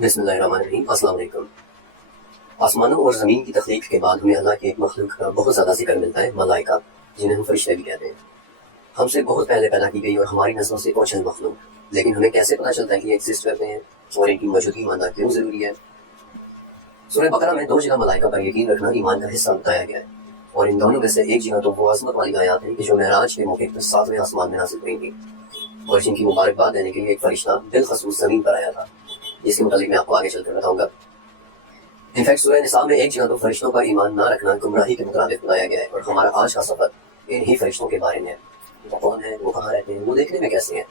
بسم اللہ الرحمن الرحیم۔ السلام علیکم۔ آسمانوں اور زمین کی تخلیق کے بعد ہمیں اللہ کے ایک مخلوق کا بہت زیادہ ذکر ملتا ہے، ملائکہ، جنہیں ہم فرشتے بھی کہتے ہیں۔ ہم سے بہت پہلے پیدا کی گئی اور ہماری نسلوں سے اوچھل مخلوق، لیکن ہمیں کیسے پتہ چلتا ہے کہ یہ ایگزسٹ کرتے ہیں اور ان کی موجودگی ماننا کیوں ضروری ہے؟ سورہ بقرہ میں 2 جگہ ملائکہ پر یقین رکھنا ایمان کا حصہ بتایا گیا ہے، اور ان دونوں میں سے ایک جگہ تو وہ عظمت والی آیات ہیں کہ جو معراج کے موقع پر 7ویں آسمان میں نازل ہوئی تھی، اور جن کی مبارکباد دینے کے لیے ایک فرشتہ بالخصوص زمین پر آیا تھا، جس کے متعلق میں آپ کو آگے چل کر بتاؤں گا۔ انفیکٹ سورہ نساء میں ایک جگہ تو فرشتوں پر ایمان نہ رکھنا گمراہی کے مترادف بتایا گیا ہے، اور ہمارا آج کا سفر ان ہی فرشتوں کے بارے میں ہے۔ وہ کون ہیں، وہ کہاں رہتے ہیں، وہ دیکھنے میں کیسے ہیں،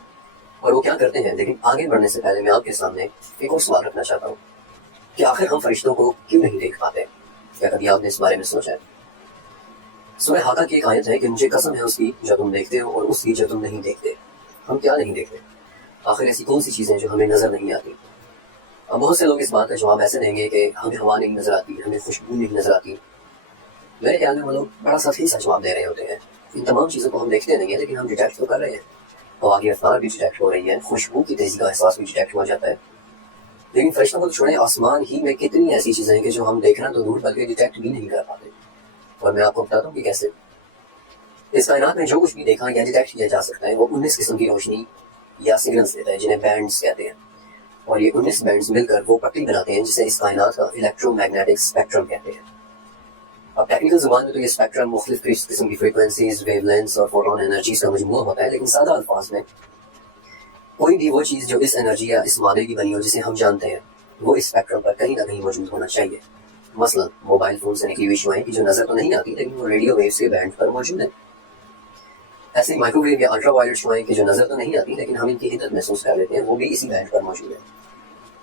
اور وہ کیا کرتے ہیں۔ لیکن آگے بڑھنے سے پہلے میں آپ کے سامنے ایک اور سوال رکھنا چاہتا ہوں کہ آخر ہم فرشتوں کو کیوں نہیں دیکھ پاتے؟ کیا کبھی آپ نے اس بارے میں سوچا ہے؟ سورہ حاقہ کی ایک آیت ہے کہ مجھے قسم ہے اس کی جو تم دیکھتے ہو اور اس کی جو تم نہیں دیکھتے۔ ہم کیا نہیں دیکھتے؟ آخر ایسی کون سی چیزیں جو ہمیں نظر نہیں آتی؟ اب بہت سے لوگ اس بات کا جواب ایسے دیں گے کہ ہمیں ہوا نہیں نظر آتی، ہمیں خوشبو نہیں نظر آتی۔ میرے خیال میں وہ لوگ بڑا سطحی سا جواب دے رہے ہوتے ہیں۔ ان تمام چیزوں کو ہم دیکھتے نہیں ہیں، لیکن ہم ڈیٹیکٹ تو کر رہے ہیں۔ ہوا کی رفتار بھی ڈیٹیکٹ ہو رہی ہے، خوشبو کی تیزی کا احساس بھی ڈیٹیکٹ ہو جاتا ہے۔ لیکن فرشتوں کو چھوڑیں، آسمان ہی میں کتنی ایسی چیزیں ہیں کہ جو ہم دیکھنا تو دور بلکہ ڈیٹیکٹ بھی نہیں کر پاتے۔ اور میں آپ کو بتاتا ہوں کہ کیسے۔ اس کائنات میں جو کچھ بھی دیکھا یا ڈیٹیکٹ کیا جا سکتا ہے وہ 19 قسم کی روشنی یا سگنلز دیتا ہے، جنہیں بینڈز کہتے ہیں، اور یہ 19 بینڈز مل کر وہ پٹی بناتے ہیں جسے اس کائنات کا الیکٹرو میگنیٹک اسپیکٹرم کہتے ہیں۔ اب ٹیکنیکل زبان میں تو یہ اسپیکٹرم مختلف قسم کی فریکوینسیز، ویو لینتھس اور فوٹون انرجیز کا مجموعہ ہوتا ہے، لیکن سادہ الفاظ میں کوئی بھی وہ چیز جو اس انرجی یا اس مادے کی بنی ہو جسے ہم جانتے ہیں، وہ اس اسپیکٹرم پر کہیں نہ کہیں موجود ہونا چاہیے۔ مثلا موبائل فون سے نکلی ہوئی شعاعیں کی جو نظر تو نہیں آتی، لیکن وہ ریڈیو ویوز کے بینڈ پر موجود ہیں۔ ایسے ہی مائکرو ویو یا الٹرا وائلٹ شعاعیں کی جو نظر تو نہیں آتی، لیکن ہم ان کی حدت محسوس کر لیتے ہیں، وہ بھی اسی بینڈ پر موجود ہے۔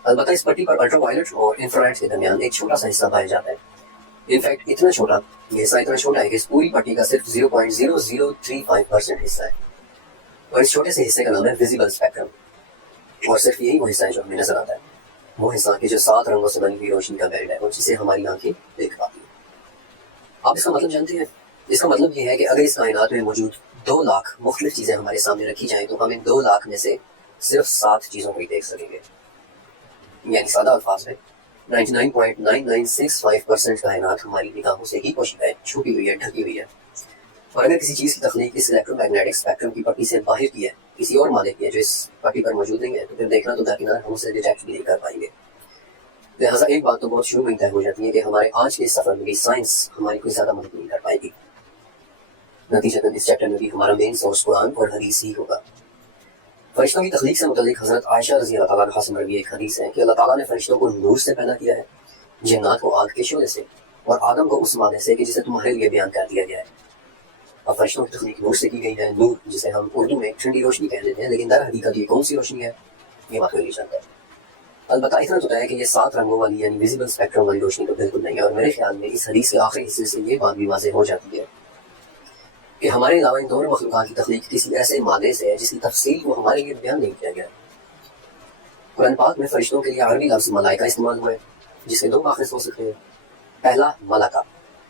البتہ اس پٹی پر الٹرا وائلٹ اور انفراریڈ کے درمیان ایک چھوٹا سا حصہ پایا جاتا ہے۔ انفیکٹ اتنا چھوٹا، یہ حصہ اتنا چھوٹا ہے کہ اس پوری پٹی کا صرف 0.0035% حصہ ہے، اور اس چھوٹے سے حصے کا نام ہے ویزیبل اسپیکٹرم، اور صرف یہی وہ حصہ ہے جو ہمیں نظر آتا ہے، وہ حصہ کہ جو 7 رنگوں سے بنی ہوئی روشنی کا بینڈ ہے اور جسے ہماری آنکھیں دیکھ پاتی ہیں۔ آپ اس کا مطلب جانتے ہیں؟ اس کا مطلب یہ ہے کہ اگر اس کائنات میں موجود 2 لاکھ مختلف چیزیں ہمارے سامنے رکھی جائیں تو ہم ان 2 لاکھ میں سے صرف 7 چیزوں کو ہی دیکھ سکیں گے۔ یعنی سادہ الفاظ میں 99.9965% کائنات ہماری نگاہوں سے ہی پوشیدہ ہے، چھپی ہوئی ہے، ڈھکی ہوئی ہے۔ اور اگر کسی چیز کی تخلیق اس الیکٹرو میگنیٹک اسپیکٹرم کی پٹی سے باہر کی ہے، کسی اور مادے کی ہے جو اس پٹی پر موجود نہیں ہے، تو پھر دیکھنا تو درکنار ہم اسے ڈیٹیکٹ بھی نہیں کر پائیں گے۔ لہٰذا ایک بات تو بہت شروع میں طے ہو جاتی ہے کہ ہمارے آج کے اس سفر میں بھی سائنس ہماری کوئی زیادہ مدد نہیں کر پائے گی۔ نتیجتاً اس چیپٹر میں بھی ہمارا مین سورس قرآن اور حدیث ہی ہوگا۔ فرشتوں کی تخلیق سے متعلق حضرت عائشہ رضی اللہ تعالیٰ عنہا سے مروی ایک حدیث ہے کہ اللہ تعالیٰ نے فرشتوں کو نور سے پیدا کیا ہے، جنات کو آگ کے شعلے سے، اور آدم کو اس مادے سے کہ جسے تمہارے لیے بیان کر دیا گیا ہے۔ اب فرشتوں کی تخلیق نور سے کی گئی ہے، نور جسے ہم اردو میں ٹھنڈی روشنی کہہ دیتے ہیں، لیکن در حقیقت یہ کون سی روشنی ہے، یہ بات کوئی نہیں جانتا۔ البتہ اتنا تو ہے کہ یہ 7 رنگوں والی یعنی ویزیبل اسپیکٹرم والی روشنی تو بالکل نہیں ہے، اور میرے خیال میں اس حدیث کے آخری حصے سے یہ بات بھی واضح ہو جاتی ہے کہ ہمارے علاوہ ان دونوں مخلوقات کی تخلیق کسی ایسے مادے سے ہے جس کی تفصیل کو ہمارے لیے بیان نہیں کیا گیا۔ قرآن پاک میں فرشتوں کے لیے عربی لفظ ملائکہ استعمال ہوا ہے، جس کے 2 ماخذ ہو سکتے ہیں۔ پہلا ملکہ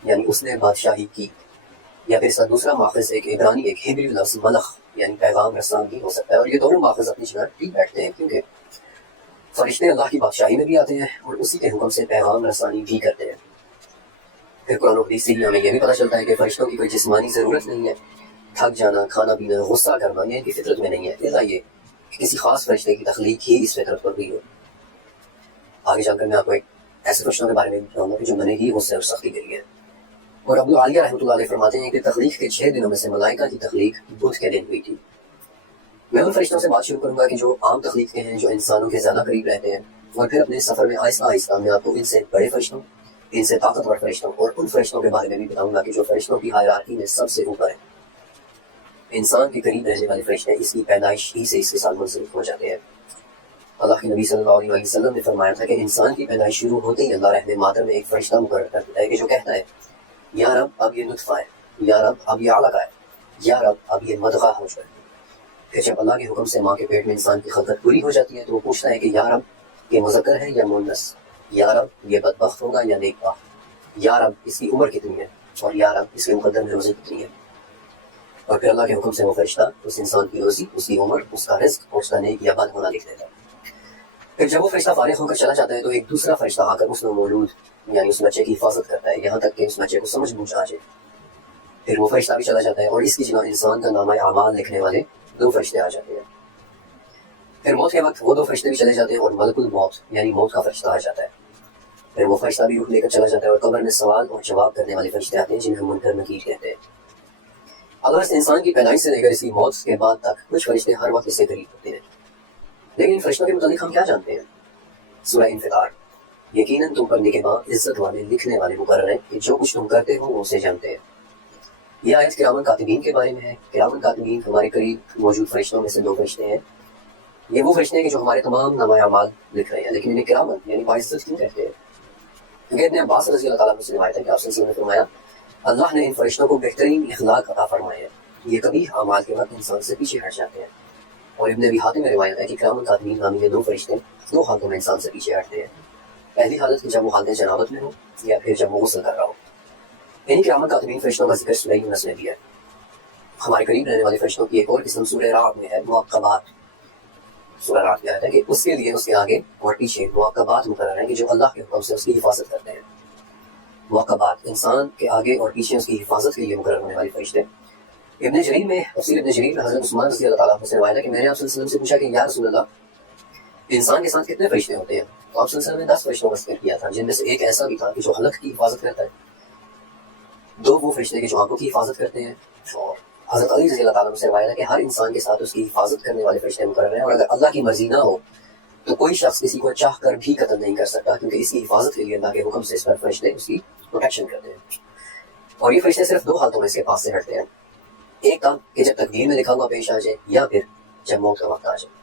یعنی اس نے بادشاہی کی، یا پھر اس کا دوسرا ماخذ ایک عبرانی ایک ہیبریو لفظ ملخ یعنی پیغام رسان بھی ہو سکتا ہے، اور یہ دونوں ماخذ اپنی جگہ ٹھیک بیٹھتے ہیں، کیونکہ فرشتے اللہ کی بادشاہی میں بھی آتے ہیں اور اسی کے حکم سے پیغام رسانی بھی کرتے ہیں۔ پھر قرآن و حدیث سے ہی ہمیں یہ بھی پتہ چلتا ہے کہ فرشتوں کی کوئی جسمانی ضرورت نہیں ہے، تھک جانا، کھانا پینا، غصہ کرنا یہ ان کی فطرت میں نہیں ہے، الا یہ کہ کسی خاص فرشتے کی تخلیق ہی اس فطرت پر ہوئی ہو۔ آگے چل کر میں آپ کو ایک ایسے فرشتوں کے بارے میں بتاؤں گا کہ جو بنے ہی غصے اور سختی کے لیے۔ اور ابو عالیہ رحمۃ اللہ علیہ فرماتے ہیں کہ تخلیق کے 6 دنوں میں سے ملائکہ کی تخلیق بدھ کے دن ہوئی تھی۔ میں ان فرشتوں سے بات شروع کروں گا کہ جو عام تخلیق کے ہیں، جو انسانوں کے زیادہ قریب رہتے ہیں، اور پھر اپنے سفر میں آہستہ آہستہ میں آپ کو ان سے بڑے فرشتوں، ان سے طاقتور فرشتوں اور ان فرشتوں کے بارے میں بھی بتاؤں گا کہ جو فرشتوں کی ہائرارکی میں سب سے اوپر ہیں۔ انسان کے قریب رہنے والے فرشتے اس کی پیدائش ہی سے اس کے ساتھ منسلک ہو جاتے ہیں۔ اللہ کے نبی صلی اللہ علیہ وسلم نے فرمایا تھا کہ انسان کی پیدائش شروع ہوتے ہی اللہ رحم مادر میں ایک فرشتہ مقرر کر دیتا ہے کہ جو کہتا ہے یا رب اب یہ نطفہ ہے، یا رب اب یہ علقہ ہے، یا رب اب یہ مضغہ ہو چکا ہے۔ پھر جب اللہ کے حکم سے ماں کے پیٹ میں انسان کی خلقت پوری ہو جاتی ہے تو وہ پوچھتا ہے کہ یا رب یہ مذکر ہے یا مؤنث، یا رب یہ بدبخت ہوگا یا نیک بخت، یا رب اس کی عمر کتنی ہے، اور یا رب اس کے مقدر میں روزی کتنی ہے۔ اور پھر اللہ کے حکم سے وہ فرشتہ اس انسان کی روزی، اس کی عمر، اس کا رزق اور اس کا نیک یا بد ہونا لکھ دیتا ہے۔ پھر جب وہ فرشتہ فارغ ہو کر چلا جاتا ہے تو ایک دوسرا فرشتہ آ کر اس میں مولود یعنی اس بچے کی حفاظت کرتا ہے یہاں تک کہ اس بچے کو سمجھ بوجھ آ جائے. پھر وہ فرشتہ بھی چلا جاتا ہے اور اس کی جگہ انسان کا نامہ اعمال لکھنے والے 2 فرشتے آ جاتے ہیں. پھر موت کے وقت وہ 2 فرشتے بھی چلے جاتے ہیں اور ملک الموت یعنی موت کا فرشتہ آ جاتا ہے. پھر وہ فرشتہ بھی روح لے کر چلا جاتا ہے اور قبر میں سوال اور جواب کرنے والے فرشتے آتے ہیں جنہیں ہم منکر نکیر کہتے ہیں. اللہ اس انسان کی پیدائش سے لے کر اس کی موت کے بعد تک کچھ فرشتے ہر وقت اس سے قریب ہوتے ہیں. لیکن ان فرشتوں کے متعلق ہم کیا جانتے ہیں؟ سورہ انفطار: یقیناً تم پر نگہباں عزت والے لکھنے والے مقرر ہیں کہ جو کچھ تم کرتے ہو وہ اسے جانتے ہیں. یہ آیت کرامن کاتبین کے بارے میں ہے. کرامن کاتبین ہمارے قریب موجود فرشتوں میں سے 2 فرشتے ہیں. یہ وہ فرشتے ہیں کہ جو ہمارے تمام نامہ اعمال لکھ رہے ہیں، لیکن انہیں کرامن یعنی باعزت کیوں کہتے ہیں؟ کیونکہ ابن عباس رضی اللہ تعالیٰ عنہ سے روایت ہے کہ آپ صلی اللہ علیہ وسلم نے فرمایا اللہ نے ان فرشتوں کو بہترین اخلاق عطا فرمائے ہیں، یہ کبھی اعمال کے وقت انسان سے پیچھے ہٹ جاتے ہیں. اور ابن ابی حاتم میں روایت ہے کہ کرامن کاتبین نامی یہ 2 فرشتے 2 حالتوں میں انسان سے پیچھے ہٹتے ہیں. پہلی حالت کہ جب وہ حالت جنابت میں ہو یا پھر جب وہ غسل کر رہا ہو. انہیں کرامن کاتبین فرشتوں کا ذکر سورہ یونس میں بھی ہے. ہمارے قریب رہنے والے فرشتوں کی ایک اور قسم سورہ رعد میں ہے، معقبات. سورہ رعد میں آتا ہے کہ اس کے لیے اس کے آگے اور پیچھے معقبات مقرر ہیں کہ جو اللہ کے حکم سے اس کی حفاظت کرتے ہیں. معقبات انسان کے آگے اور پیچھے اس کی حفاظت کے لیے مقرر ہونے والے فرشتے. ابن جریر میں تفسیر ابن جریر میں حضرت عثمان رضی اللہ تعالیٰ عنہ سے روایت ہے کہ میں نے آپ صلی اللہ علیہ وسلم سے پوچھا کہ یا رسول اللہ انسان کے ساتھ کتنے فرشتے ہوتے ہیں؟ تو آپ صلی اللہ علیہ وسلم نے 10 فرشتوں کا ذکر کیا تھا، جن میں سے ایک ایسا بھی تھا کہ جو حلق کی حفاظت کرتا ہے، 2 وہ فرشتے کہ جو آنکھوں کی حفاظت کرتے ہیں، اور حضرت علی رضی اللہ تعالیٰ عنہ سے روایت ہے کہ ہر انسان کے ساتھ اس کی حفاظت کرنے والے فرشتے مقرر ہیں، اور اگر اللہ کی مرضی نہ ہو تو کوئی شخص کسی کو چاہ کر بھی قتل نہیں کر سکتا، کیونکہ اس کی حفاظت کے لیے اللہ کے حکم سے اس پر فرشتے اس کی پروٹیکشن کرتے ہیں. اور یہ فرشتے صرف 2 حالتوں میں اس کے پاس سے ہٹتے ہیں. ایک کام کہ جب تقدیر میں لکھا ہوا پیش آ جائے یا پھر جب موت کا وقت آ جائے.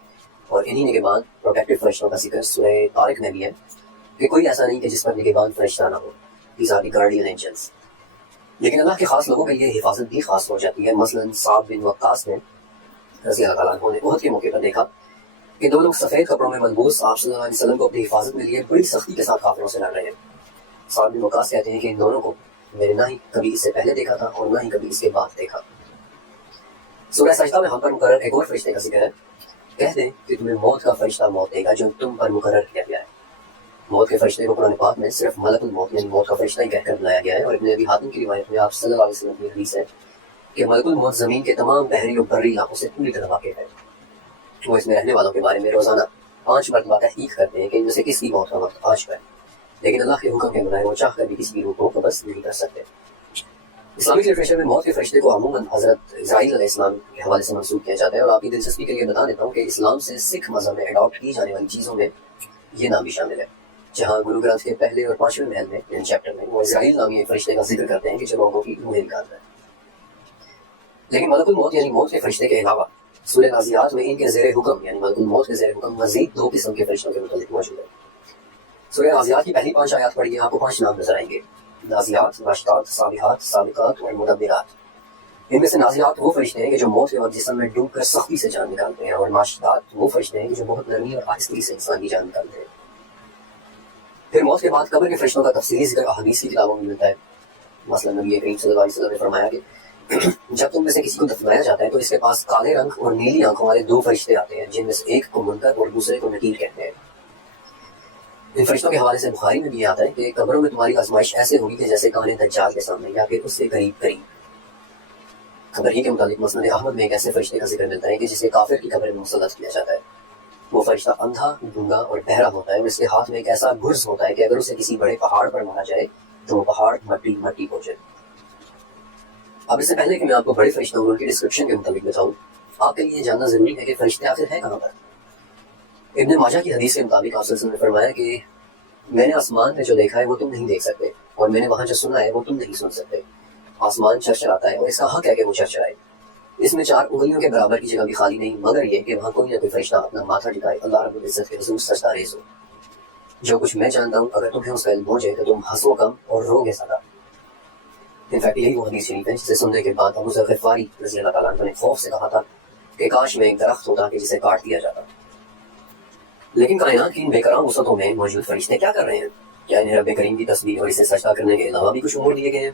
اور انہی نگہبان پروٹیکٹیو فرشتوں کا ذکر سورہ طارق میں بھی ہے کہ کوئی ایسا نہیں کہ جس پر نگہبان فرشتہ نہ ہو. These are the guardian angels. لیکن اللہ کے خاص لوگوں کے لیے حفاظت بھی خاص ہو جاتی ہے. مثلاً سعد بن وقاص نے رضی اللہ تعالیٰ عنہ نے احد کے موقع پر دیکھا کہ 2 لوگ سفید کپڑوں میں ملبوس آپ صلی اللہ علیہ وسلم کو اپنی حفاظت میں لیے بڑی سختی کے ساتھ کافروں سے لڑ رہے ہیں. سعد بن وقاص کہتے ہیں کہ ان دونوں کو میں نے نہ ہی کبھی اس سے پہلے دیکھا تھا اور نہ ہی کبھی اس کے بعد دیکھا. سورہ سجدہ میں ہم پر مقرر ایک اور فرشتے کا ذکر ہے. کہہ دیں کہ تمہیں موت کا فرشتہ موت دے گا جو تم پر مقرر کیا گیا ہے. موت کے فرشتے کو قرآن پاک میں صرف ملک الموت یعنی موت کا فرشتہ ہی کہہ کر بلایا گیا ہے. اور ابن ابی حاتم کی روایت میں آپ صلی اللہ علیہ وسلم کی حدیث ہے کہ ملک الموت زمین کے تمام بحری و بری علاقوں سے پوری طرح واقف ہے. وہ اس میں رہنے والوں کے بارے میں روزانہ 5 مرتبہ تحقیق کرتے ہیں کہ ان میں سے کس کی موت کا وقت آ چکا ہے، لیکن اللہ کے حکم کے بغیر وہ چاہ کر بھی کسی کی روح کو قبض نہیں کر سکتے. اسلامک لٹریچر میں موت کے فرشتے کو عموماً حضرت اسرائیل علیہ السلام کے حوالے سے منسوب کیا جاتا ہے. اور آپ کی دلچسپی کے لیے بتا دیتا ہوں کہ اسلام سے سکھ مذہب میں اڈاپٹ کی جانے والی چیزوں میں یہ نام بھی شامل ہے. جہاں گرو گرنتھ کے پہلے اور 5ویں محل میں یعنی چیپٹر میں وہ اسرائیل نامی ایک فرشتے کا ذکر کرتے ہیں کہ جو لوگوں کی روحیں نکالتا ہے. لیکن ملک الموت یعنی موت کے فرشتے کے علاوہ سورہ نازعات میں ان کے زیر حکم یعنی ملک الموت کے زیر حکم مزید 2 قسم کے فرشتوں کے متعلق موجود ہے. سورہ نازعات کی پہلی 5 آیات پڑھیے، آپ کو 5 نام نظر آئیں گے: نازعات، ناشطات، سابحات، سابقات اور مدبرات. ان میں سے نازعات وہ فرشتے ہیں کہ جو موت کے وقت جسم میں ڈوب کر سختی سے جان نکالتے ہیں، اور ناشطات وہ فرشتے ہیں کہ جو بہت نرمی اور آہستگی سے انسان کی جان نکالتے ہیں. پھر موت کے بعد قبر کے فرشتوں کا تفصیلی ذکر احادیث کی کتابوں میں ملتا ہے. مثلا نبی کریم صلی اللہ علیہ وسلم نے فرمایا کہ جب تم میں سے کسی کو دفنایا جاتا ہے تو اس کے پاس کالے رنگ اور نیلی آنکھوں والے 2 فرشتے آتے ہیں، جن میں سے ایک کو منکر اور دوسرے کو نکیر کہتے ہیں. ان فرشتوں کے حوالے سے بخاری میں بھی یہ آتا ہے کہ قبروں میں تمہاری آزمائش ایسے ہوگی کہ جیسے کانے دجال کے سامنے یا پھر اس سے قریب قریب. خبر ہی کے مطابق مسند احمد میں ایک ایسے فرشتے کا ذکر ملتا ہے کہ جسے کافر کی قبر میں مسلط کیا جاتا ہے. وہ فرشتہ اندھا، گونگا اور بہرا ہوتا ہے، اور اس کے ہاتھ میں ایک ایسا گرز ہوتا ہے کہ اگر اسے کسی بڑے پہاڑ پر مارا جائے تو وہ پہاڑ مٹی مٹی ہو جائے. اب اس سے پہلے کہ میں آپ کو بڑے فرشتوں اور ان کی ڈسکرپشن کے مطابق بتاؤں، آپ کے لیے جاننا ضروری ہے کہ فرشتے آخر ہیں کہاں پر. ابن ماجہ کی حدیث کے مطابق آپ صلی اللہ علیہ وسلم نے فرمایا کہ میں نے آسمان میں جو دیکھا ہے وہ تم نہیں دیکھ سکتے، اور میں نے وہاں جو سنا ہے وہ تم نہیں سن سکتے. آسمان چرچراتا ہے اور اس کا حق ہے کہ وہ چرچرائے. اس میں 4 انگلیوں کے برابر کی جگہ بھی خالی نہیں، مگر یہ کہ وہاں کوئی نہ کوئی فرشتہ اپنا ماتھا ٹکائے اللہ رب العزت کے حضور سجدہ ریز ہو. جو کچھ میں جانتا ہوں اگر تمہیں اس کا علم ہو جائے تو تم ہنسو کم اور رو گے زیادہ. انفیکٹ یہی وہ حدیث شریف ہے جسے سننے کے بعد ابو ذر غفاری رضی اللہ تعالیٰ عنہ نے خوف سے کہا تھا کہ کاش میں ایک درخت ہوتا کہ جسے کاٹ دیا جاتا. لیکن کائنات کی ان بے کرام وسعتوں میں موجود فرشتے کیا کر رہے ہیں؟ کیا انہیں رب کریم کی تسبیح اور اسے سجدہ کرنے کے علاوہ بھی کچھ امور دیے گئے ہیں؟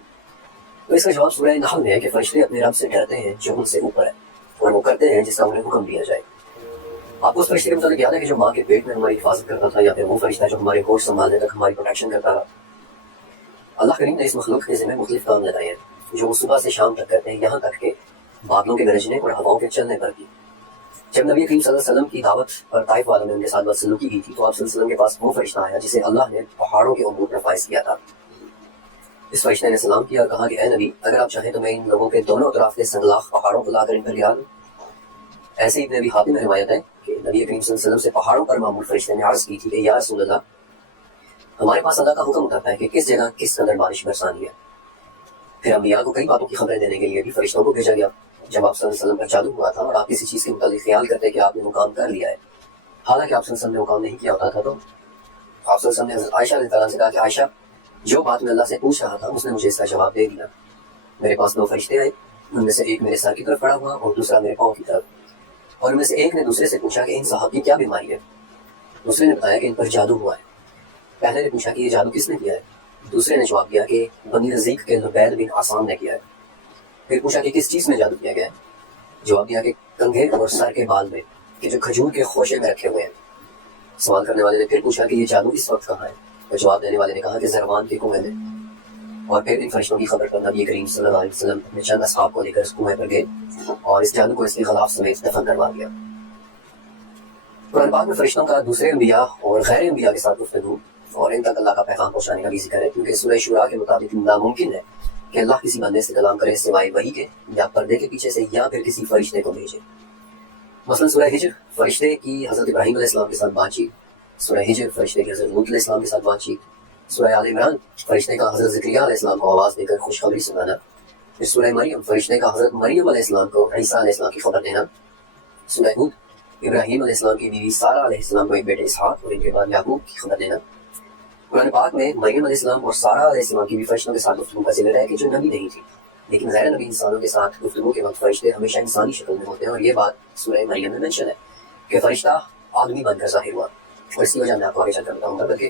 تو اس کا جواب سورہ نحل میں ہے کہ فرشتے اپنے رب سے ڈرتے ہیں جو ان سے اوپر ہے، اور وہ کرتے ہیں جس کا انہیں حکم دیا جائے. آپ کو اس فرشتے کے متعلق یاد ہے کہ جو ماں کے پیٹ میں ہماری حفاظت کرتا تھا، یا پھر وہ فرشتہ جو ہمارے ہوش سنبھالنے تک ہماری پروٹیکشن کرتا رہا؟ اللہ کریم نے اس مخلوق کے ذمہ مختلف کام لگائے ہیں جو وہ صبح سے شام تک کرتے ہیں، یہاں تک کہ بادلوں کے گرجنے اور ہواؤں کے چلنے پر بھی۔ جب نبی کریم صلی اللہ علیہ وسلم کی دعوت پر طائف والوں نے ان کے ساتھ بدسلوکی کی تھی تو آپ صلی اللہ علیہ وسلم کے پاس وہ فرشتہ آیا جسے اللہ نے پہاڑوں کے امور پر فائز کیا تھا۔ اس فرشتے نے سلام کیا اور کہا کہ اے نبی، اگر آپ چاہیں تو میں ان لوگوں کے دونوں اطراف کے سنگلاخ پہاڑوں کو لا کر ان پر گرا دوں۔ ایسے ہی ابن ابی حاتم میں روایت ہے کہ نبی کریم صلی اللہ علیہ وسلم سے پہاڑوں پر معمول فرشتے نے عرض کی تھی کہ یا رسول اللہ، ہمارے پاس اللہ کا حکم اترتا ہے کہ کس جگہ کس قدر بارش برسانی ہے۔ پھر انبیاء کو کئی باتوں کی خبریں دینے کے لیے بھی فرشتوں کو بھیجا گیا۔ جب آپ صلی اللہ علیہ وسلم پر جادو ہوا تھا اور آپ کسی چیز کے متعلق خیال کرتے کہ آپ نے وہ کام کر لیا ہے، حالانکہ آپ صلی اللہ علیہ وسلم نے وہ کام نہیں کیا ہوتا تھا، تو آپ صلی اللہ علیہ وسلم نے حضرت عائشہ رضی اللہ عنہا سے کہا کہ عائشہ، جو بات میں اللہ سے پوچھ رہا تھا اس نے مجھے اس کا جواب دے دیا۔ میرے پاس 2 فرشتے آئے، ان میں سے ایک میرے سر کی طرف پڑا ہوا اور دوسرا میرے پاؤں کی طرف، اور ان میں سے ایک نے دوسرے سے پوچھا کہ ان صاحب کی کیا بیماری ہے؟ دوسرے نے بتایا کہ ان پر جادو ہوا ہے۔ پہلے نے پوچھا کہ یہ جادو کس نے کیا ہے؟ دوسرے نے جواب دیا کہ بنی رزیق کے لبید بن عاصم نے کیا ہے۔ پھر پوچھا کہ کس چیز میں جادو کیا گیا ہے؟ جواب دیا کہ کنگھے اور سر کے بال میں، کہ جو کھجور کے خوشے میں رکھے ہوئے ہیں۔ سوال کرنے والے نے پھر پوچھا کہ یہ جادو اس وقت کہاں ہے؟ تو جواب دینے والے نے کہا کہ زرمان کے کنویں میں۔ اور پھر ان فرشتوں کی خبر پر نبی کریم صلی اللہ علیہ وسلم اپنے چند اصحاب کو لے کر اس کنویں پر گئے اور اس جادو کو اس کے غلاف سمیت دفن کروا دیا۔ قرآن پاک میں فرشتوں کا دوسرے انبیاء اور غیر انبیاء کے ساتھ گفتگو اور ان تک اللہ کا پیغام پہنچانے کا بھی ذکر ہے، کیونکہ سورہ شورا کے مطابق ناممکن ہے کہ اللہ کسی بندے سے کلام کرے سوائے وحی کے، یا پردے کے پیچھے سے، یا پھر کسی فرشتے کو بھیجے۔ مثلا سورہ ہجر فرشتے کی حضرت ابراہیم علیہ السلام کے ساتھ بات چیت، سورہ ہجر فرشتے کی حضرت لوط علیہ السلام کے ساتھ بات چیت، سورہ آل عمران فرشتے کا حضرت زکریا علیہ السلام کو آواز دے کر خوشخبری سنانا، پھر سورہ مریم فرشتے کا حضرت مریم علیہ السلام کو عیسیٰ علیہ السلام کی خبر دینا، سورہ ہود ابراہیم علیہ السلام کی بیوی سارہ علیہ السلام کو ایک بیٹے اسحاق اور ان کے بعد یعقوب کی خبر دینا۔ قرآن پاک میں مریم علیہ السلام اور سارہ علیہ السلام کی بھی فرشتوں کے ساتھ گفتگو کا ذکر ہے کہ جو نبی نہیں تھی، لیکن غیر نبی انسانوں کے ساتھ گفتگو کے وقت فرشتے ہمیشہ انسانی شکل میں ہوتے ہیں، اور یہ بات سورہ مریم میں منشن ہے کہ فرشتہ آدمی بن کر ظاہر ہوا، اور اس کی وجہ میں آپ کو آگے چل کر بتاؤں گا۔ بلکہ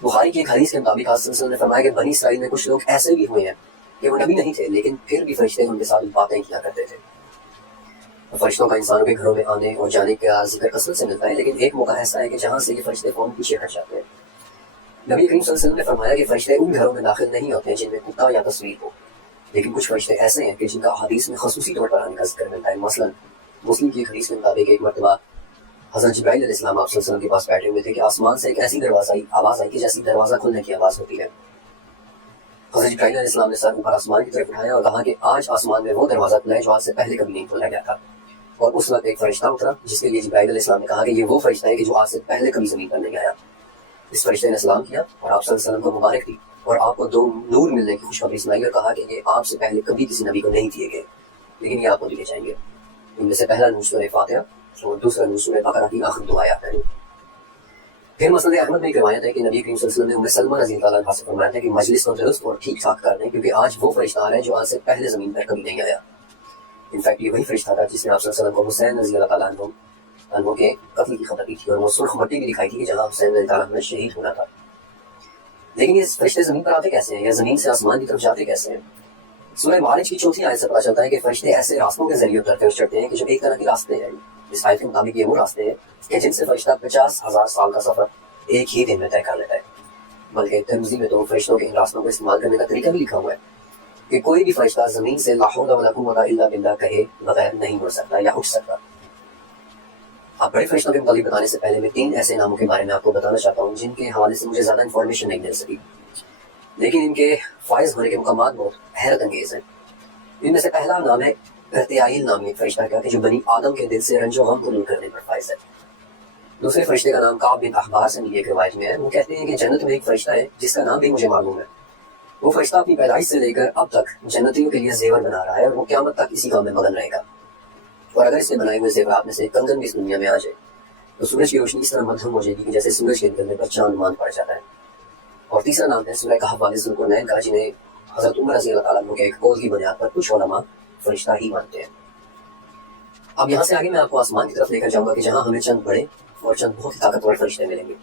بخاری کی ایک حدیث کے مطابق آپ صلی اللہ علیہ وسلم نے فرمایا کہ بنی اسرائیل میں کچھ لوگ ایسے بھی ہوئے ہیں کہ وہ نبی نہیں تھے، لیکن پھر بھی فرشتے ان کے ساتھ باتیں کیا کرتے تھے۔ فرشتوں کا انسانوں کے گھروں میں آنے اور جانے کا ذکر کثرت سے ملتا ہے، لیکن ایک موقع ایسا ہے کہ جہاں سے یہ فرشتے فوراً پیچھے ہٹ جاتے ہیں۔ نبی کریم صلی اللہ علیہ وسلم نے فرمایا کہ فرشتے ان گھروں میں داخل نہیں ہوتے جن میں کتا یا تصویر ہو، لیکن کچھ فرشتے ایسے ہیں کہ جن کا حدیث میں خصوصی طور پر آنے کا ذکر ملتا ہے۔ مثلا مسلم کی ایک حدیث کے مطابق ایک مرتبہ حضرت جبرائیل علیہ السلام آپ صلی اللہ علیہ وسلم کے پاس بیٹھے ہوئے تھے کہ آسمان سے ایک ایسی آواز آئی کہ جیسی دروازہ کھلنے کی آواز ہوتی ہے۔ حضرت جبرائیل علیہ السلام نے سر اوپر آسمان کی طرف اٹھایا اور کہا کہ آج آسمان میں وہ دروازہ کھلا ہے جو آج سے پہلے کبھی نہیں کھولا گیا تھا۔ اور اس وقت ایک فرشتہ اترا جس کے لیے جبرائیل علیہ السلام نے کہا کہ یہ وہ فرشتہ ہے کہ جو آج سے پہلے کبھی زمین پر نہیں آیا۔ اس فرشتے نے سلام کیا اور آپ صلی اللہ علیہ وسلم کو مبارک دی اور آپ کو 2 نور ملنے کی خوشخبری سنائی اور کہا کہ یہ آپ سے پہلے کبھی کسی نبی کو نہیں دیے گئے، لیکن یہ آپ کو دیے جائیں گے۔ ان میں سے پہلا نور سورہ فاتحہ اور دوسرا نور سورہ بقرہ کی آخری 2 آیات ہے۔ پھر مسند احمد میں ایک روایت ہے کہ نبی کریم صلی اللہ علیہ وسلم نے ام سلمہ رضی اللہ عنہا سے فرمایا تھا کہ مجلس کو درست اور ٹھیک ٹھاک کر دیں، کیونکہ آج وہ فرشتہ آ رہا ہے جو آج سے پہلے زمین پر کبھی نہیں آیا۔ انفیکٹ یہ وہی فرشتہ تھا جس نے آپ صلی اللہ علیہ وسلم کو حسین رضی اللہ تعالیٰ عنہ کے قتل کی خبر دی تھی، اور وہ سرخ مٹی بھی دکھائی تھی کہ جہاں حسین رضی اللہ عنہ شہید ہونا تھا۔ لیکن یہ فرشتے زمین پر آتے کیسے ہیں، یا زمین سے آسمان کی طرف جاتے کیسے ہیں؟ سورہ معارج کی 4 آیت سے پتہ چلتا ہے کہ فرشتے ایسے راستوں کے ذریعے اترتے اور چڑھتے ہیں کہ جو ایک طرح کے راستے ہیں۔ اس آیت کے مطابق یہ وہ راستے ہیں کہ جن سے فرشتہ 50,000 سال کا سفر ایک ہی دن میں طے کر لیتا ہے۔ بلکہ ترمذی میں تو فرشتوں کے ان راستوں کو استعمال کرنے کا طریقہ بھی لکھا ہوا ہے کہ کوئی بھی فرشتہ زمین سے لا حول ولا قوت الا باللہ کہے بغیر نہیں اڑ سکتا یا اٹھ سکتا۔ اب بڑے فرشتوں کے متعلق بتانے سے پہلے میں 3 ایسے ناموں کے بارے میں آپ کو بتانا چاہتا ہوں جن کے حوالے سے مجھے زیادہ انفارمیشن نہیں مل سکی، لیکن ان کے فائز ہونے کے مقامات بہت حیرت انگیز ہیں۔ ان میں سے پہلا نام ہے ارتیائیل نامی ایک فرشتہ کا کہ جو بنی آدم کے دل سے رنج و غم کو دور کرنے پر فائز ہے۔ دوسرے فرشتے کا نام کعب بن احبار سے ملی ایک روایت میں ہے۔ وہ کہتے ہیں کہ جنت میں ایک فرشتہ ہے جس کا نام بھی مجھے معلوم ہے۔ وہ فرشتہ اپنی پیدائش سے لے کر اب تک جنتیوں کے لیے زیور بنا رہا ہے، اور وہ قیامت تک اسی کام میں مگن رہے گا۔ اور اگر اس نے بنائے ہوئے زیورات میں سے کنگن بھی اس دنیا میں آ جائے تو سورج کی روشنی اس طرح مدھم ہو جائے گی کہ جیسے سورج کے نکلنے پر چاند مان پڑ جاتا ہے۔ اور تیسرا نام ہے سورہ کہف والے ذوالقرنین کا، جنہیں حضرت عمر رضی اللہ تعالیٰ عنہ کے ایک قول کی بنیاد پر کچھ علماء فرشتہ ہی مانتے ہیں۔ اب یہاں سے آگے میں آپ کو آسمان کی طرف لے کر جاؤں گا کہ جہاں ہمیں چند بڑے اور چند بہت ہی طاقتور فرشتے ملیں گے۔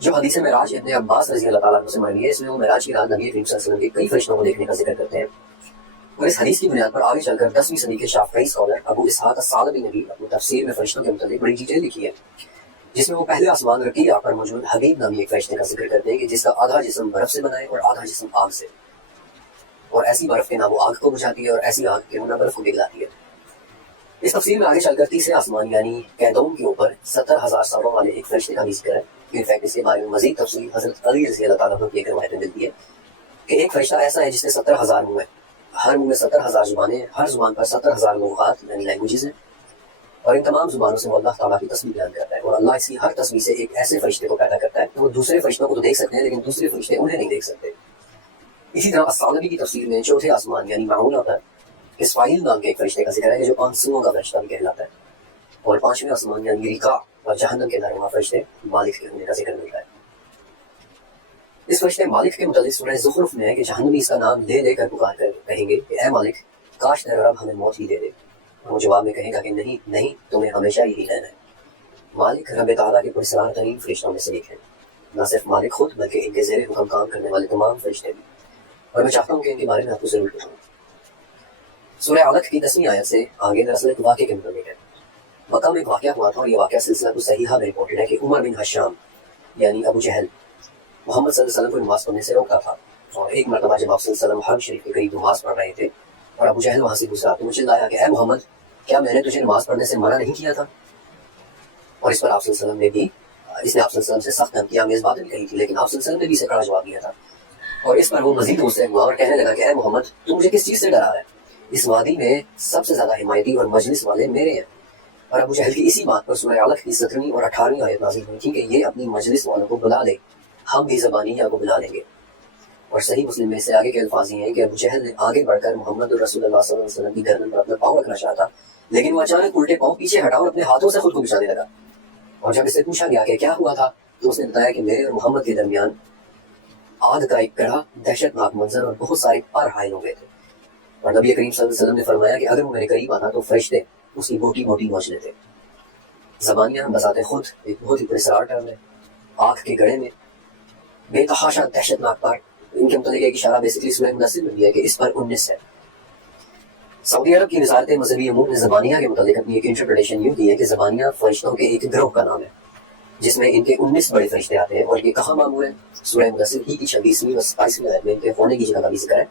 جو حدیث معراج ابن عباس رضی اللہ تعالیٰ عنہ سے مروی ہے، اس میں وہ معراج کی رات نبی کریم صلی اللہ علیہ وسلم کے کئی فرشتوں کو دیکھنے کا ذکر کرتے ہیں۔ اور اس حدیث کی بنیاد پر آگے چل کر 10ویں صدی کے شافعی اسکالر ابو اسحاق الثعلبی نے بھی اپنی تفسیر میں فرشتوں کے متعلق بڑی ڈیٹیل لکھی ہے، جس میں وہ پہلے آسمان رقیع پر موجود حبیب نامی ایک فرشتے کا ذکر کرتے ہیں کہ جس کا آدھا جسم برف سے بنا ہے اور آدھا جسم آگ سے، اور ایسی برف کے نہ وہ آگ کو بجھاتی ہے اور ایسی آگ کے وہ نہ برف کو پگھلاتی ہے۔ اس تفسیر میں آگے چل کر تیسرے آسمان یعنی کیدوم کے اوپر 70,000 سروں والے ایک فرشتے کا بھی ذکر ہے۔ انفیکٹ اس کے بارے میں مزید تفصیل حضرت علی رضی اللہ تعالیٰ عنہ کی ایک روایت میں ملتی ہے کہ ایک فرشتہ ایسا ہے جس نے 70,000 منہ ہیں، ہر منہ میں 70,000 زبانیں ہیں، ہر زبان پر 70,000 لغات یعنی لینگویجز ہیں، اور ان تمام زبانوں سے وہ اللہ تعالیٰ کی تسبیح بیان کرتا ہے، اور اللہ اس کی ہر تسبیح سے ایک ایسے فرشتے کو پیدا کرتا ہے کہ وہ دوسرے فرشتوں کو تو دیکھ سکتے ہیں لیکن دوسرے فرشتے انہیں نہیں دیکھ سکتے۔ اسی طرح الثعلبی کی تفسیر میں چوتھے آسمان یعنی معمولہ پر اسرائیل نام کے ایک فرشتے کا ذکر ہے جو آنسوؤں کا فرشتہ بھی کہلاتا ہے، اور پانچویں آسمان یعنی ریکا اور جہنم کے نرما فرشتے مالک کے ہونے کا ذکر ملتا ہے۔ اس فرشتے مالک کے متعلق سورہ زخرف میں ہے کہ جہنمی اس کا نام لے لے کر پکار کر کہیں گے کہ اے مالک کاش تیرا رب ہمیں موت ہی دے دے، وہ جواب میں کہے گا کہ نہیں نہیں، تمہیں ہمیشہ یہی رہنا ہے۔ مالک رب تعالیٰ کے پرسرار ترین فرشتوں میں سے ایک ہے، نہ صرف مالک خود بلکہ ان کے زیر حکم کام کرنے والے تمام فرشتے بھی، اور میں چاہتا ہوں کہ ان کے بارے میں آپ کو ضرور بتاؤں۔ سورہ علق کی 10ویں آیت سے آگے دراصل ایک واقعے کے متعلق ہے۔ مکہ میں ایک واقعہ ہوا تھا، اور یہ واقعہ سلسلہ تو صحیحہ میں رپورٹڈ ہے کہ عمر بن حشام یعنی ابو جہل محمد صلی اللہ علیہ وسلم کو نماز پڑھنے سے روکتا تھا، اور ایک مرتبہ جب آپ صلی اللہ علیہ وسلم حرم شریف کے قریب نماز پڑھ رہے تھے اور ابو جہل وہاں سے گزرا تو وہ چلایا کہ اے محمد کیا میں نے تجھے نماز پڑھنے سے منع نہیں کیا تھا؟ اور اس پر آپ صلی اللہ علیہ وسلم نے بھی اس نے آپ صلی اللہ علیہ وسلم سے سخت تنقید آمیز باتیں بھی کہی تھی، لیکن آپ صلی اللہ علیہ وسلم نے بھی اسے کڑا جواب دیا تھا، اور اس پر وہ مزید غصے ہوا اور کہنے لگا کہ اے محمد تو مجھے کس چیز سے ڈرا ہے؟ اس وادی میں سب سے زیادہ حمایتی اور مجلس والے میرے ہیں۔ اور ابو جہل کی اسی بات پر سورہ علق کی 17ویں اور 18ویں آیت نازل ہوئی تھی کہ یہ اپنی مجلس والوں کو بلا لے، ہم بھی زبانیہ کو بلا لیں گے۔ اور صحیح مسلم میں سے آگے کے الفاظ یہ ہیں کہ ابو جہل نے آگے بڑھ کر محمد رسول اللہ صلی اللہ علیہ وسلم کی گردن پر اپنا پاؤں رکھنا چاہا تھا، لیکن وہ اچانک الٹے پاؤں پیچھے ہٹا اور اپنے ہاتھوں سے خود کو بچانے لگا، اور جب اس سے پوچھا گیا کہ کیا ہوا تھا تو اس نے بتایا کہ میرے اور محمد کے درمیان آگ کا ایک کڑا دہشت ناک منظر اور بہت سارے پر حائل ہو گئے تھے، اور نبی کریم صلی اللہ علیہ وسلم نے فرمایا کہ اگر وہ میرے قریب آتا تو فرشتے اس کی موٹی موٹی نوچ لیتے۔ زبانیہ بذات خود ایک بہت ہی پرسرار ٹرم ہے۔ آگ کے گڑھے میں بے تحاشا دہشت ناک پر ان کے متعلق ایک اشارہ بیسکلی سورہ مدثر میں دیا ہے کہ اس پر 19 ہے۔ سعودی عرب کی وزارت مذہبی امور نے زبانیہ کے متعلق اپنی ایک انٹرپریٹیشن یوں دی ہے کہ زبانیہ فرشتوں کے ایک گروہ کا نام ہے جس میں ان کے 19 بڑے فرشتے آتے ہیں، اور یہ کہاں معمول ہے؟ سورہ مدثر ہی کی 26ویں اور 27ویں آیت میں ان کے ہونے کی جگہ کا بھی ذکر ہے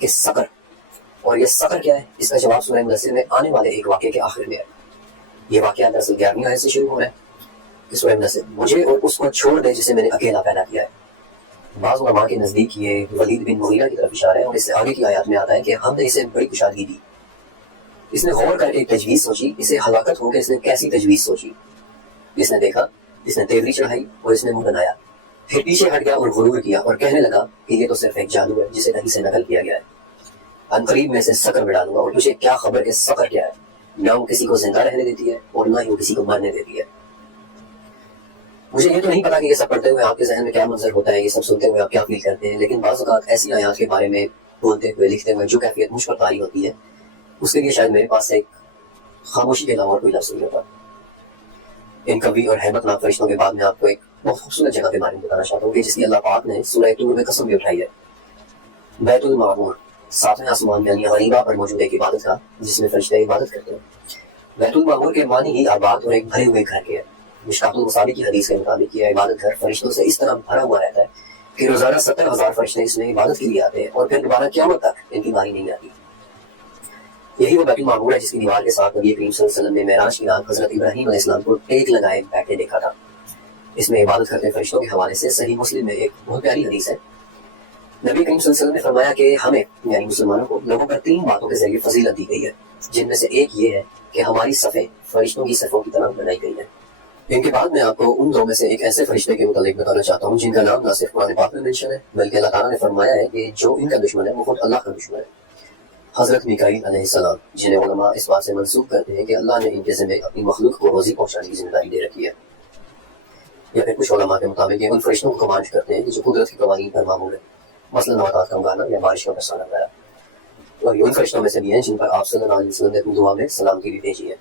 کہ سقر، اور یہ سقر کیا ہے اس کا جواب سورہ مدثر میں آنے والے ایک واقعے کے آخر میں ہے۔ یہ واقعہ دراصل 11ویں آیت سے شروع ہو رہا ہے کہ سورہ مدثر مجھے اور اس کو چھوڑ دے جسے میں نے اکیلا پیدا کیا ہے۔ بعض علماء کے نزدیک یہ ولید بن مغیرہ کی طرف اشارہ ہے، اور اس سے آگے کی آیات میں آتا ہے کہ ہم نے اسے بڑی کشادگی دی، اس نے غور کر ایک تجویز سوچی، اسے ہلاکت ہو کہ اس نے کیسی تجویز سوچی، اس نے دیکھا، اس نے تیوری چڑھائی اور اس نے منہ بنایا، پھر پیچھے ہٹ گیا اور غرور کیا اور کہنے لگا کہ یہ تو صرف ایک جادو ہے جسے کہیں سے نقل کیا گیا ہے، عنقریب میں سے سقر میں ڈالوں گا، اور تجھے کیا خبر کہ سقر کیا ہے؟ نہ وہ کسی کو زندہ رہنے دیتی ہے اور نہ ہی وہ کسی کو مرنے دیتی ہے۔ مجھے یہ تو نہیں پتا کہ یہ سب پڑھتے ہوئے آپ کے ذہن میں کیا منظر ہوتا ہے، یہ سب سنتے ہوئے آپ کیا فیل کرتے ہیں، لیکن بعض اوقات ایسی آیات کے بارے میں بولتے ہوئے لکھتے ہوئے جو کیفیت مجھ پر طاری ہوتی ہے اس کے لیے شاید میرے پاس ایک خاموشی کے علاوہ اور کوئی لفظ نہیں ہوتا۔ ان قوی اور ہیبت ناک فرشتوں کے بعد میں آپ کو ایک بہت خوبصورت جگہ کے بارے میں بتانا چاہتا ہوں کہ جس کی اللہ پاک نے سورہ طور میں قسم بھی اٹھائی ہے۔ بیت المعمور 7ویں آسمان یعنی غریبہ پر موجود ایک عبادت کا جس میں فرشتے عبادت کرتے ہیں۔ بیت المعمور کے معنی ہی آباد اور ایک بھرے ہوئے گھر کے ہے۔ مشکات المصابیح کی حدیث کے مطابق یہ عبادت گھر فرشتوں سے اس طرح بھرا ہوا رہتا ہے کہ روزانہ 70,000 فرشتے اس میں عبادت کے لیے آتے ہیں، اور پھر دوبارہ قیامت تک ان کی باری نہیں آتی۔ یہی وہ بیت المعمور ہے جس کی دیوار کے ساتھ نبی کریم صلی اللہ علیہ وسلم نے معراج کی رات حضرت ابراہیم علیہ السلام کو ٹیک لگائے بیٹھے دیکھا تھا۔ اس میں عبادت کرتے فرشتوں کے حوالے سے صحیح مسلم میں ایک بہت پیاری حدیث ہے۔ نبی کریم صلی اللہ علیہ وسلم نے فرمایا کہ ہمیں یعنی مسلمانوں کو لوگوں پر 3 باتوں کے ذریعے فضیلت دی گئی ہے، جن میں سے ایک یہ ہے کہ ہماری صفیں فرشتوں کی صفوں کی طرح بنائی گئی ہیں۔ ان کے بعد میں آپ کو ان 2 میں سے ایک ایسے فرشتے کے متعلق بتانا چاہتا ہوں جن کا نام نہ صرف قرآن پاک میں منشن ہے بلکہ اللہ تعالیٰ نے فرمایا ہے کہ جو ان کا دشمن ہے وہ خود اللہ کا دشمن ہے۔ حضرت میکائیل علیہ السلام، جنہیں علماء اس بات سے منسوب کرتے ہیں کہ اللہ نے ان کے ذمہ اپنی مخلوق کو روزی پہنچانے کی ذمہ داری دے رکھی ہے، یا پھر کچھ علماء کے مطابق یہ ان فرشتوں کو کمانڈ کرتے ہیں کہ جو قدرت کے قوانین پر معمول ہے، مثلا نباتات کا اگانا یا بارش کا برسانا وغیرہ، اور یہ ان فرشتوں میں سے بھی ہیں جن پر آپ صلی اللہ علیہ وسلم نے اپنی دعا میں سلامتی بھی بھیجی ہے۔